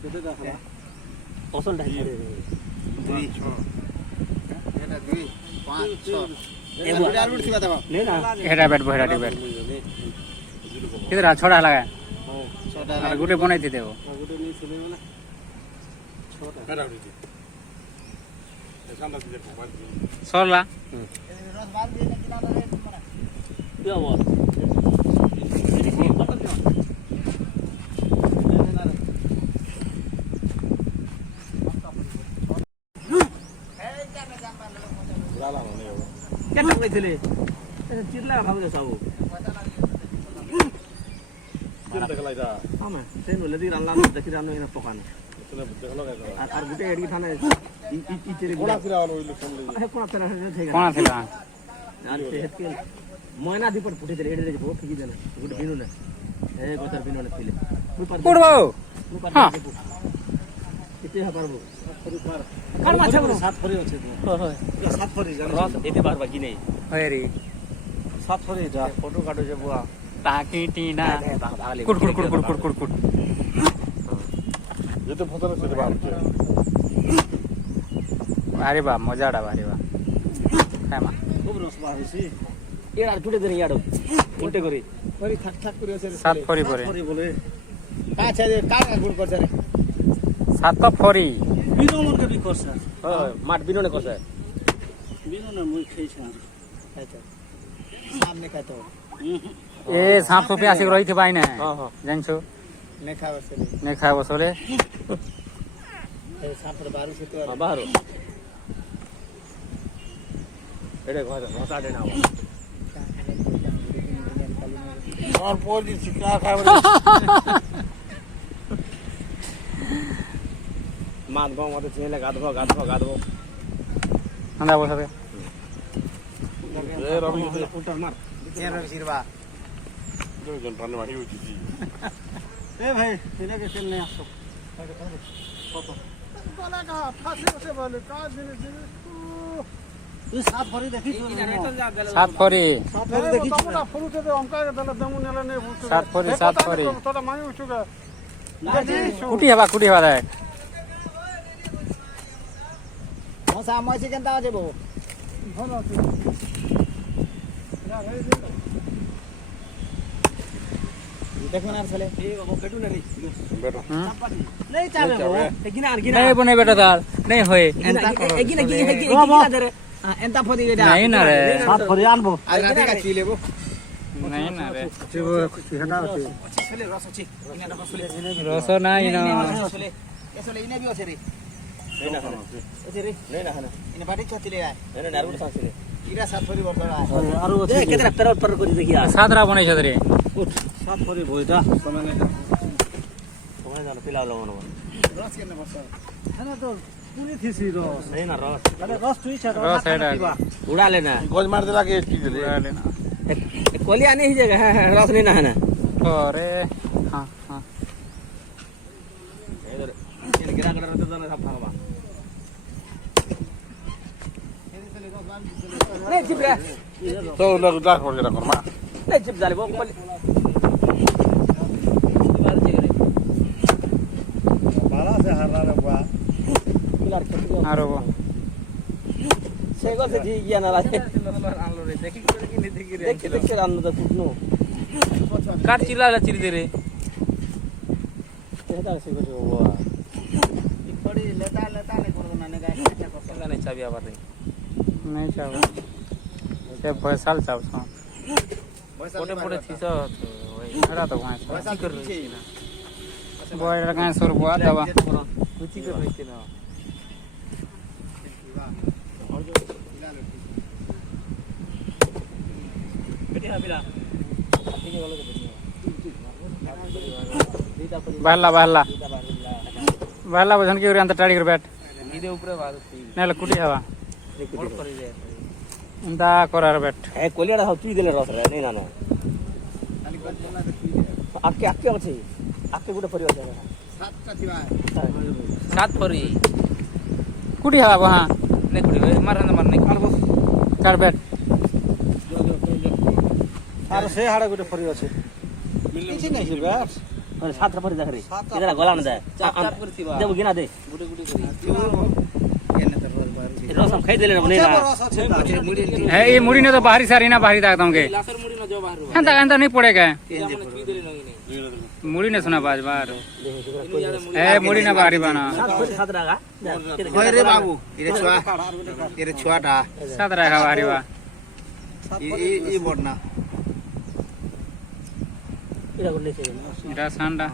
কেতে দেখা অসলটা দুই এটা দুই 5 6 এটা আর উঠছিবা দাও নে না হেডা ব্যাট বহেডা ব্যাট কিতরা ছড়া লাগা ছটা আর গুটে বনাইতে দেবো গুটে নিয়ে ছেলে মানে ছটা এটা উঠি এই সামনে দিকে মোবাইল সরলা রস বাদ দিয়ে কিনা ধরে মানে কি আমার লালা মনে হবে কেন কইছিলে চিল্লা ভাবলে সব কেন দেখলা এটা আমা সেন বলে দি রান্না দেখি রান্না এনে পকানো তুমি দেখলো কেন আর গুটে এডি থানে ই তেরে কোলা ফিরা হলো ইলে শুনলি হে কোন তেরা থেকে কোনা ছিল আর সে হেতকে ময়না দীপর ফুটে দিলে এডি দেখো ফিকি দেনা গুটে বিনু না এ গোতর বিনু না ছিলে পড়বো হ্যাঁ কিতে হা পারবো কার মাছে সাত ফরি আছে তো হয় সাত ফরি জানো রস এতে পারবা কি নেই হয় রে সাত ফরি যা ফটো কাটো যে বুয়া তাকি টিনা ভাগলে কুট কুট কুট কুট কুট কুট কুট যেতে ফতরে সেটা ভাবছে আরে বা মজাটা বারে বা খামা খুব রস বাহিছি এর আর টুটে দেন ইয়াড়ো উল্টে করে ফরি থাক থাক করে আছে সাত ফরি পরে ফরি বলে কাছে যে কার গুড় করছে রে সাত তো ফরি বিনোমন কে বি করছে হয় মাঠ বিননে কসে বিনোনে মুই খেয়েছি আচ্ছা সামনে খাতো এ সাপ সোপে আসি রইতে পাই না হ্যাঁ হ্যাঁ জানছো নে খাবার সে নে খাই বসলে এই সাপরে বারু সে তো বাহারো এটা ঘর ঘসা দে না আর পড়ি চিকা খাবার মান গো মতে ছেলে গাধবো আন্দা বসবে এ রবি উল্টা মার এর সিরবা জন পানি মারি হইছি এ ভাই এটাকে তেল নিয়ে আসো কত বলা কা ফাঁসি বসে বলে কাজ দিনে দিনে তুই সাত ভরি দেখিস সাত ফরি সাত ভরি দেখিস তোমরা ফুলুতে তো অঙ্কা দলে দমু নেলা নে বুঝছো সাত ফরি তোরা মানি উঠুগা কুটি হবা দেখ মশা মশি কেনতা আছে বউ ভালো আছে দেখুন আর চলে এই বাবা পেটু না নি বেটা নেই চাবে বউ এগিনা আর গিনা नहीं बने बेटा दाल नहीं होए এগিনা এগিনা ধরে এন্তা ফদি এটা नहीं ना रे সাত ভরি আনবো আর রাতে কাছি লেবো नहीं ना রে সেটা আছে ছেলে রস আছে ইনা রস ছেলে রস নাই না ছেলে এসলে ইনে বি আছে রে নেই না খানা আছে রে নেই না খানা ইনে বাড়ি চাতিলে আয় নেই না আর উঠা ছেলে ইরা সাত ভরি বড় আয় আর আছে কেতরা পেরর পেরর করে দেখি আর সাতরা বনাইছ রে উঠ সাত ভরি বইটা সময় নেই সময় জানো পিলা হলো মনে রস কেন বসা হ্যাঁ তো পুনি থিসি রস নেই না রস আরে রস তুই ছাড় রস এটা উড়ালে না গজ মার দিলা কে কি দিলে उड़ाले ना कोलिया नहीं जगह है रस नहीं ना है ना अरे हां हां इधर इन गिरा गिरा तो ना सब भागवा नहीं चिप रे তো লোক ডাক করে রাখো মা नहीं चिप जाले वो कोली बाला से हरला रे बा पिलर के आरो से गो से जी गया ना लागे आलो रे देखि कि देखि रे देख देख के रान तो कुटनो काट चिल्ला चिरी दे रे कहता से गो वो पड़ी लेता लेता ले कर ना ने गाय क्या कर पता नहीं चाबी आवाज नहीं चाव ते भैसाल चाव सो पोटे पोटे थीसा हरा तो वहां पैसा कर रही है ना बॉय लगा सर बुआ दवा कुछ कर रही थी ना और जो मिला लो बेटी हां बिला ठीक है बोलो बहला बहला बहला बजन के अंत टाड़ी कर बैठ इदे ऊपर बात थी नेल कुटी हवा और कर दे इंदा करार बैठ है कोलिया सब चुई देले रस रे नहीं ना खाली बस बोला तो ठीक है आके आके अछि आके गुटे परिवार जाय सात का दिवा सात फरी कुटी हवा वहां नहीं कुटी मारन मारने करबो कर बैठ जो जो और से हाड़ा गुटे फरी আছে কিছু নাই ছিল ওরে সাতটা পরে দেখ রে এরা গলা না দেয় চাপ চাপ করছিবা দেবো কিনা দে গুটি গুটি করি রসম খাই দিলে না বলে না है ये मुड़ी ने तो बाहरी सारी ना बाहरी दाग तुमके লাসের মুড়ি না যাও বাহির अंता अंता नहीं पड़ेगा মানে ছুই দিলে নই নে मुड़ी ने सुना बाज बाहर है मुड़ी ना बाहरी बना সাত টাকা ওই রে বাবু এর ছুয়াটা सात रखा बाहरी बा ই বড় না এটা করলে इरा सांडा